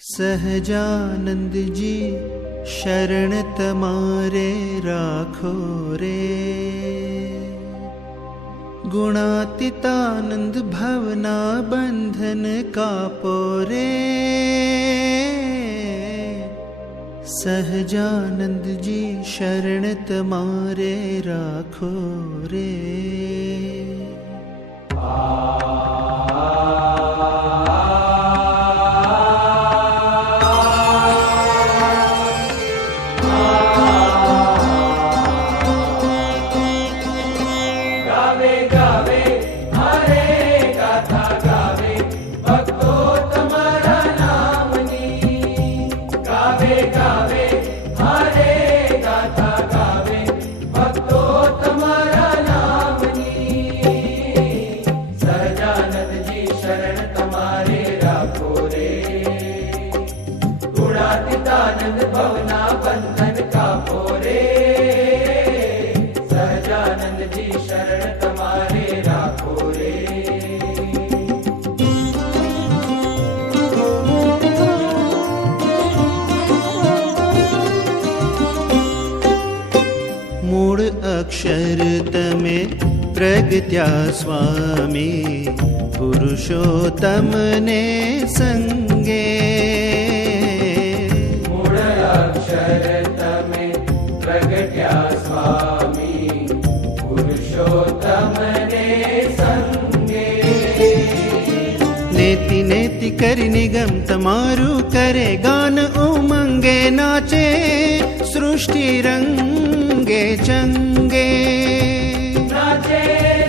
सहजानंद जी शरण तमारे राखो रे, गुणातीतानंद भवना बंधन कापो रे। सहजानंद जी शरण तमारे राखो रे। भवना बंधन कापो रे, सहजानंद जी शरण तमारे राखो रे। मूળ अक्षर तमे प्रगट्या स्वामी, पुरुषोत्तम ने संगे। अक्षर तमे प्रगट्या स्वामी, पुरुषोत्तम ने संगे। नेति नेति करि निगम तमारु करे, गान उमंगे नाचे सृष्टि रंगे चंगे। नाचे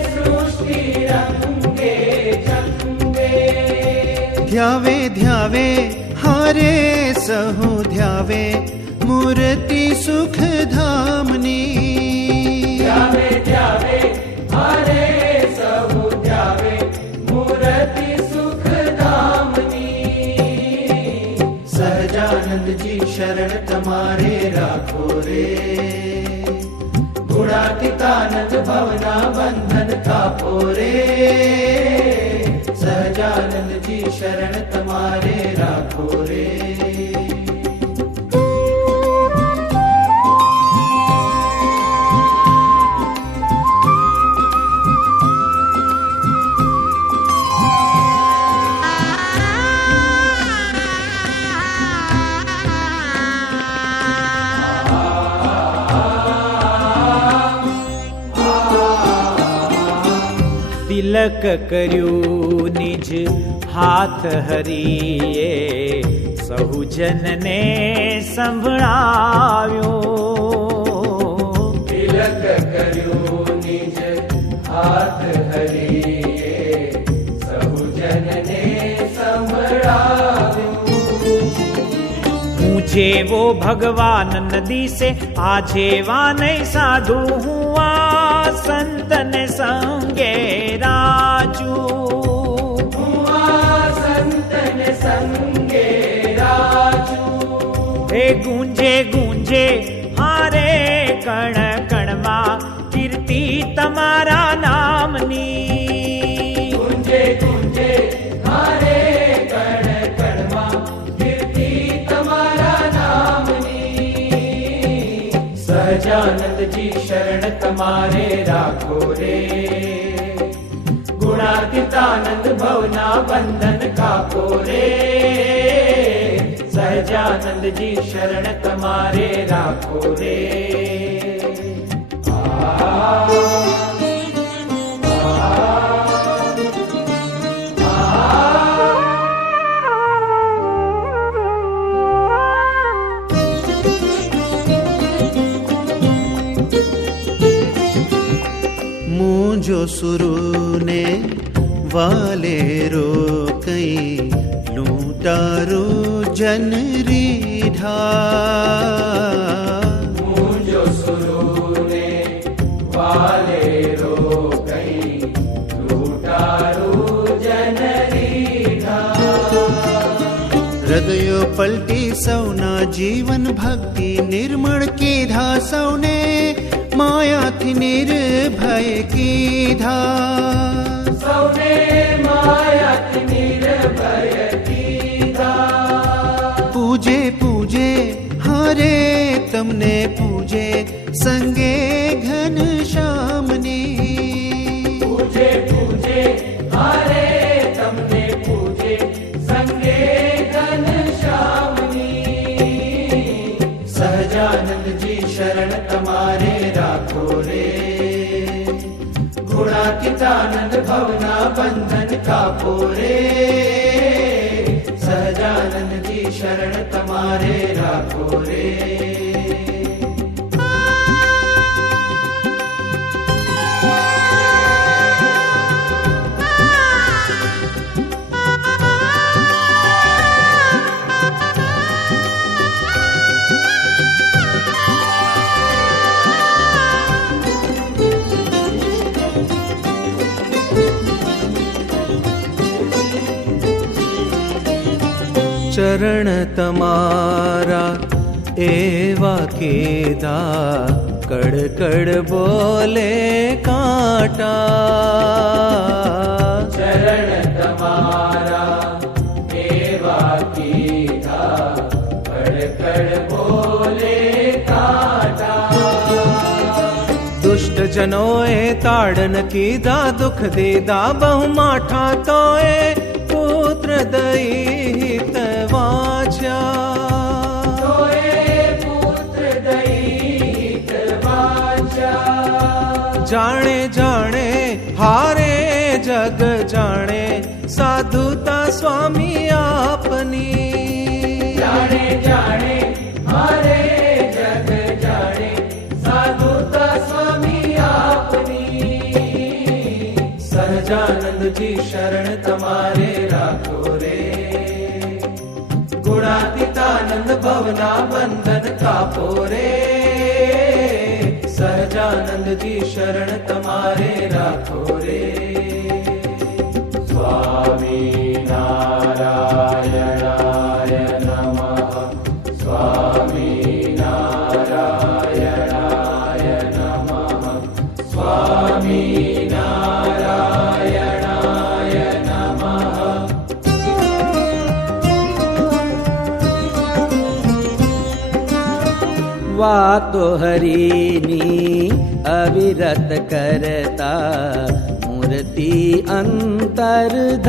सृष्टि रंगे चंगे। ध्यावे ध्यावे हारे सहु ध्यावे, मूर्ति सुख धामनी। ध्यावे ध्यावे हारे सहु ध्यावे, मूर्ति सुख धामनी। सहजानंद जी शरण तमारे राखो रे, गुणातीतानंद भवना बंधन कापो रे। सहजानंद जी शरण तमारे राखो रे। तिलक कर्यु निज हाथ हरिए, सहु जन ने संभळाव्यो। तिलक कर्यु निज हाथ हरिए, सहु जन ने संभळाव्यो। मुझे वो भगवान नदी से आजे वा नहीं साधु हुआ, संतन संगे राजू। हुआ संतन संगे राजू। हे गूंजे गूंजे हारे कण कण मा, कीर्ति तमारा नामनी। गूंजे गूंजे हारे कण कण मा, कीर्ति तमारा नामनी। सहजानंद जी शरण तमारे राखो रे, गुणातीतानंद भवना बंधन कापो रे। सहजानंद जी शरण तमारे राखो रे। जो सुरु ने वाले रो कई, लूटारो जन रीढ़ा। जो सुरु ने वाले रो कई, लूटारो जन रीढ़ा। हृदयो पलटी सौना जीवन भक्ति निर्मल कीधा सौने, माया थी निर्भय कीधा। सौने माया थी निर्भय कीधा। પૂજે પૂજે હારે તમને પૂજે સંગે ઘન શ્યામની પૂજે પૂજે હારે તમને પૂજે સંગે ઘન શ્યામની સહજાનંદજી શરણ તમારે રાખો રે ગુણાતીતાનંદ ભવના બંધન કાપો રે સહજાનંદજી શરણ તમારે રાખો રે ચરણ તમારા એવા કેદા કડ કડ બોલે કાંટા ચરણ તમારા એવા કીધા કડકડ બોલે કાંટા દુષ્ટ જનોએ તાડન કીધા દુઃખ દીધા બહુ માઠા તોએ પુત્ર દૈત વાંચ્યા પુત્ર દૈત વાંચ્યા જાણે જાણે હારે જગ જાણે સાધુતા સ્વામી આપની જાણે જાણે હારે જગ જાણે સાધુતા સ્વામી આપની સહજાનંદજી શરણ તમારે રાખો રે ગુણાતીતાનંદ ભવના બંધન કાપો રે સહજાનંદજી શરણ તમારે રાખો રે સ્વામી નારાયણાય નમઃ સ્વામી નારાયણાય નમઃ સ્વામી નારાયણાય નમઃ વાતો હરીની અવિરત કરતા મૂર્તિ અંતરધારી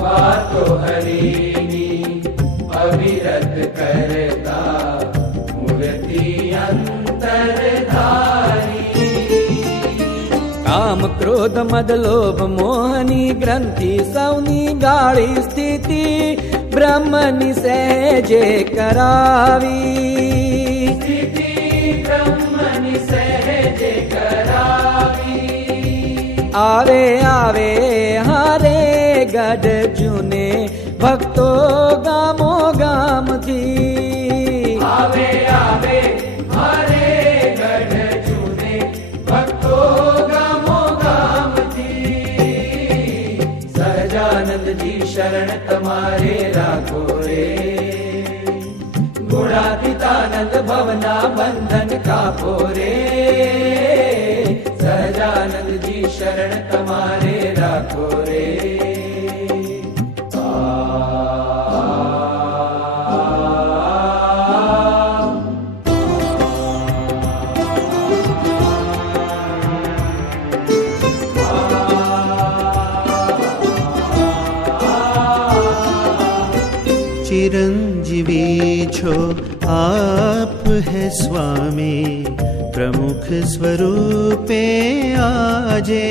વાતો હરીની અવિરત કરતા મૂર્તિ અંતરધારી કામ ક્રોધ મદ લોભ મોહની ગ્રંથિ સૌની ગાળી સ્થિતિ બ્રહ્મની સહેજે કરાવી સ્થિતિ બ્રહ્મની સહેજે કરાવી આવે આવે હારે ગઢ જુને ભક્તો ગામો ગામથી આવે આવે હારે ગઢ જુને ભક્તો ગામો ગામથી સહજાનંદજી શરણ તમારે રાખો રે ગુણાતીતાનંદ ભવના બંધન કાપો રે સહજાનંદજી શરણ તમારે રાખો રે चिरंजीवी छो आप है स्वामी प्रमुख स्वरूपे आजे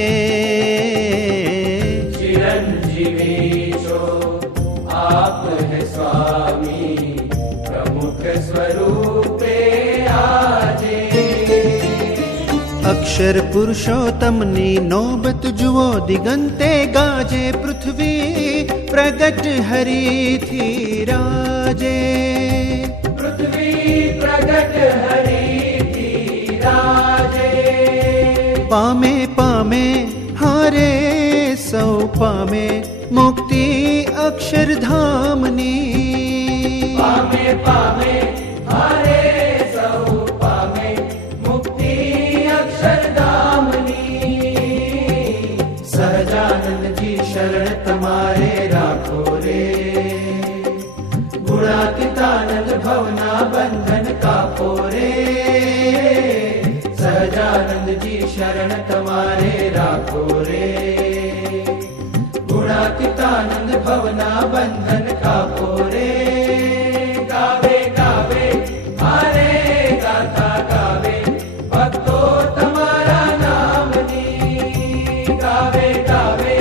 चिरंजीवी છો આપ હે સ્વામી પ્રમુખ સ્વરૂપે આજે अक्षर पुरुषोत्तमनी नौबत जुओ दिगंते गाजे पृथ्वी प्रगट हरि थी राजे પૃથ્વી પ્રગટ હરિથી રાજે पामे पामे हारे सौ पामे मुक्ति अक्षरधामनी પામે પામે હારે સૌ પામે મુક્તિ અક્ષરધામની સહજાનંદજી શરણ તમારે રાખો રે આપો રે સહજાનંદજી શરણ તમારે રાખો રે ગુણાતીતાનંદ ભવના બંધન કાપો રે ગાવે ગાવે મારે ગાથા ગાવે ભક્તો તમારા નામની ગાવે ગાવે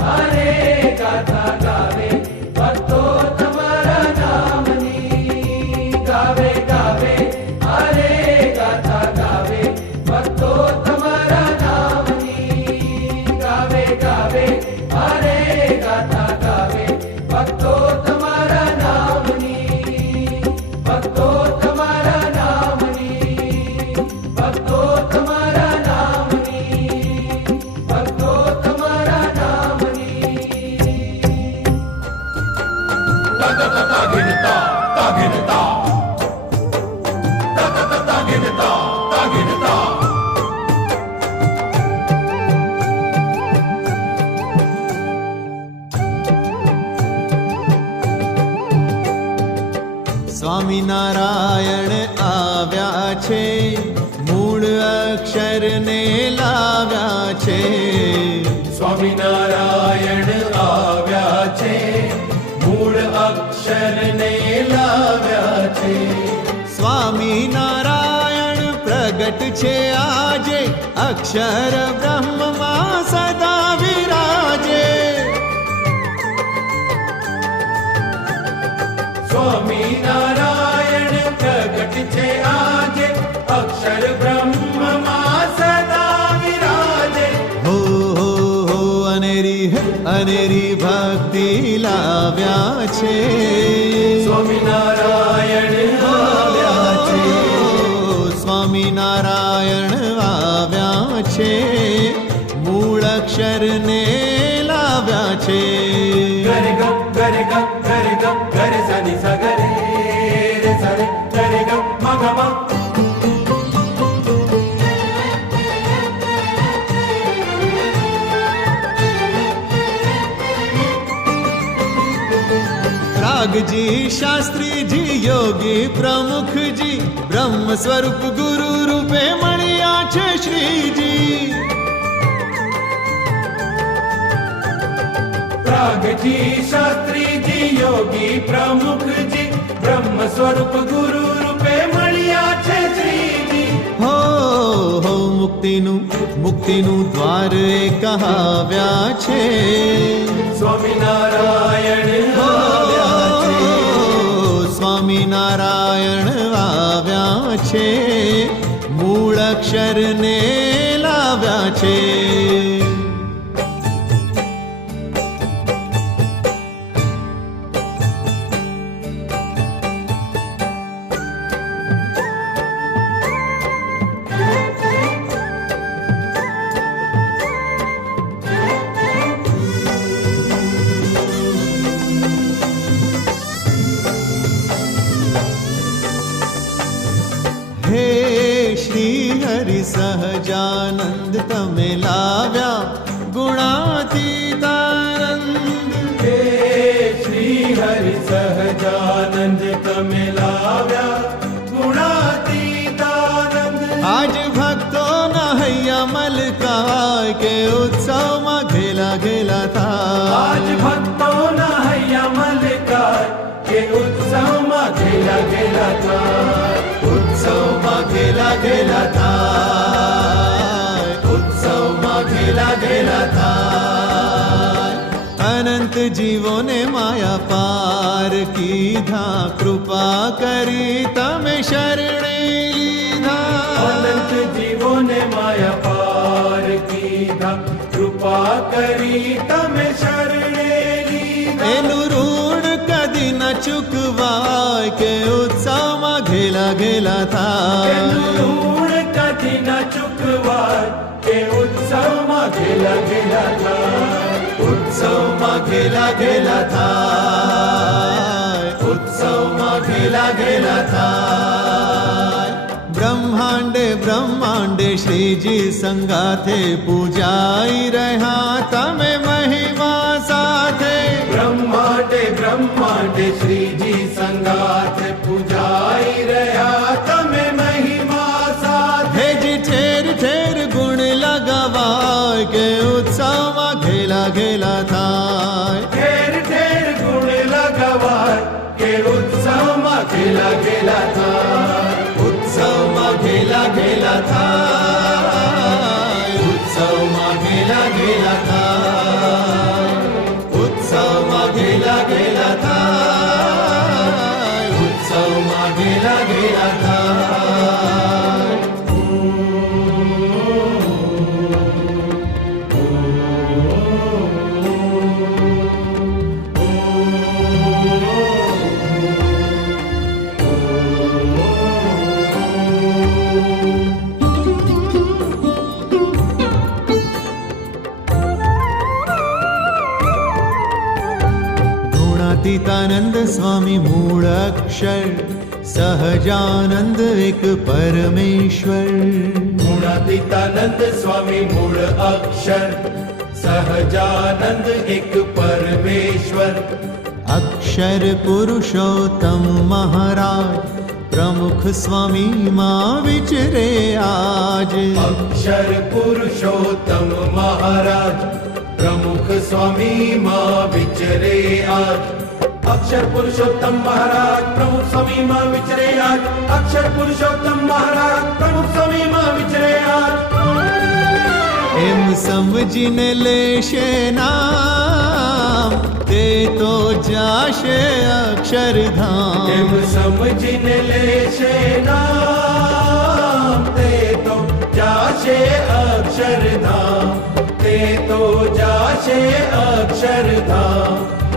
મારે ગાથા ગાવે ભક્તો તમારા નામની ગાવે ગાવે મારે ગાથા ગાવે ભક્તો તમારા નામની ગાવે ગાવે મારે ગાથા ગાવે ભક્તો તમારા નામની ભક્તો તમારા નામની ભક્તો તમારા નામની ભક્તો તમારા નામની સ્વામિનારાયણ આવ્યા છે મૂળ અક્ષરને લાવ્યા છે સ્વામિનારાયણ આવ્યા છે મૂળ અક્ષરને લાવ્યા છે સ્વામિનારાયણ પ્રગટ છે આજે અક્ષર બ્રહ્મમાં સદા વિરાજે સ્વામિનારાયણ પ્રગટ છે આજે અક્ષર બ્રહ્મમાં સદા વિરાજે હો અનેરી ભક્તિ લાવ્યા છે સ્વામિનારાયણ આવ્યા છે સ્વામિનારાયણ આવ્યા છે મૂળ અક્ષરને લાવ્યા છે ગરે ગમ ગરે ગમ ગરે ગમ ગરે સની સગરે રે સરે ગરે ગમ મગમ રાગજી શાસ્ત્રીજી યોગી પ્રમુખજી બ્રહ્મ સ્વરૂપ ગુરુ રૂપે મળ્યા છે શ્રીજી રાગજી શાસ્ત્રીજી યોગી પ્રમુખજી બ્રહ્મ સ્વરૂપ ગુરુ રૂપે મળ્યા છે શ્રીજી હો મુક્તિનું દ્વાર એ કહાવ્યા છે સ્વામિનારાયણ આવ્યા છે સ્વામિનારાયણ આવ્યા છે મૂળ અક્ષરને લાવ્યા છે હે શ્રી હરિ સહજાનંદ તમે લાવ્યા ગુણાતીતાનંદ હે શ્રી હરિ સહજાનંદ તમે લાવ્યા ગુણાતીતાનંદ આજ ભક્તો ના હૈયા મલકાય કે ઉત્સવમાં ઘેલા ઘેલા થાય આજ ભક્તોના હૈયા મલકાય કે ઉત્સવમાં ઘેલા ઘેલા થાય ઉત્સવમાં ઘેલા ઘેલા થાય ઉત્સવમાં ઘેલા ઘેલા થાય અનંત જીવોને માયા પાર કીધા કૃપા કરી તમે શરણે લીધા અનંત જીવોને માયા પાર કીધા કૃપા કરી તમે શરણે લીધા એનું ઋણ કદી ન ચૂકવાય કે ઉત્સવમાં ઘેલા ઘેલા થાય એનું ઋણ કદી ન ચૂકવાય કે ઉત્સવમાં ઘેલા ઘેલા થાય ઉત્સવમાં ઘેલા ઘેલા થાય ઉત્સવમાં ઘેલા ઘેલા થાય બ્રહ્માંડે બ્રહ્માંડે શ્રીજી સંગાથે પૂજાઈ રહ્યા તમે મહિમા સાથે બ્રહ્માંડે શ્રીજી સંગાથ પૂજાઈ રહ્યા તમે કે ઉત્સવમાં ઘેલા ઘેલા થાય. ઠેર ઠેર ગુણ લગાવાય કે ઉત્સવમાં ઘેલા ઘેલા થાય. ઉત્સવમાં ઘેલા ઘેલા થાય. ઉત્સવમાં ઘેલા ઘેલા થાય. ઉત્સવમાં ઘેલા ઘેલા થાય. ઉત્સવમાં ઘેલા ઘેલા થાય. ગુણાતીતાનંદ સ્વામી મૂળ અક્ષર, સહજાનંદ એક પરમેશ્વર. ગુણાતીતાનંદ સ્વામી મૂળ અક્ષર, સહજાનંદ એક પરમેશ્વર. અક્ષર પુરુષોત્તમ મહારાજ, પ્રમુખ સ્વામી માં વિચરે આજ. અક્ષર પુરુષોત્તમ મહારાજ, પ્રમુખ સ્વામી માં વિચરે આજ. અક્ષર પુરુષોત્તમ મહારાજ, પ્રમુખ સ્વામી માં વિચરે આજ. અક્ષર પુરુષોત્તમ મહારાજ, પ્રમુખ સ્વામી માં વિચરે આજ. એમ સમજીને લેશે નામ, તે તો જાશે અક્ષરધામ. એમ સમજીને લેશે નામ, તે તો જાશે અક્ષરધામ. તે તો જાશે અક્ષરધામ.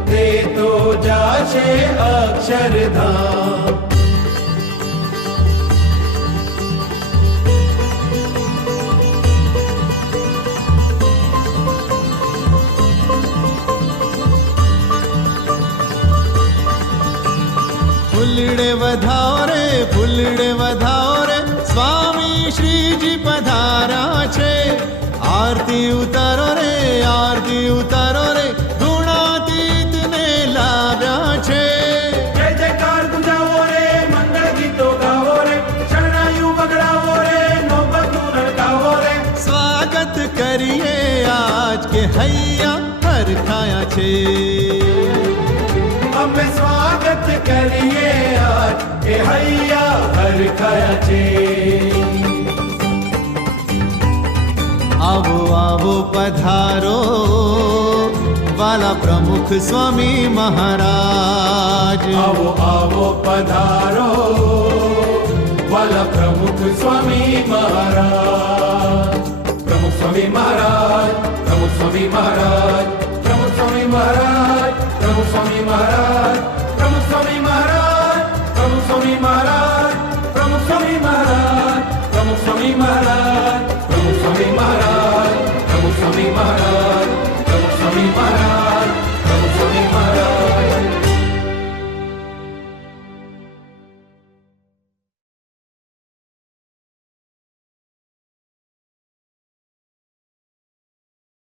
તે તો જાશે અક્ષરધામ. ફૂલડે વધાવો રે, ફૂલડે વધાવો રે, સ્વામી શ્રીજી પધારા છે. આરતી ઉતારો રે, આરતી ઉતારો રે, ગુણાતીતને લાવ્યા છે. જય જયકાર ગુંજાવો રે, મંગળ ગીતો ગાવો રે, શરણાયુ વગડાવો રે, નોબતું રડકાવો રે. સ્વાગત કરીએ આજ કે હૈયા હરખાયા છે. અમે સ્વાગત કરીએ આજ કે હૈયા હરખાયા છે. આવો આવો પધારો વાલા પ્રમુખ સ્વામી મહારાજ. આવો આવો પધારો વાલા પ્રમુખ સ્વામી મહારાજ. પ્રમુખ સ્વામી મહારાજ, પ્રમુખ સ્વામી મહારાજ, પ્રમુખ સ્વામી મહારાજ, પ્રમુખ સ્વામી મહારાજ, પ્રમુખ સ્વામી મહારાજ, પ્રમુખ સ્વામી મહારાજ, પ્રમુખ સ્વામી મહારાજ, પ્રમુખ સ્વામી મહારાજ, પ્રમુખ સ્વામી મહારાજ, પ્રમુખ સ્વામી મહારાજ.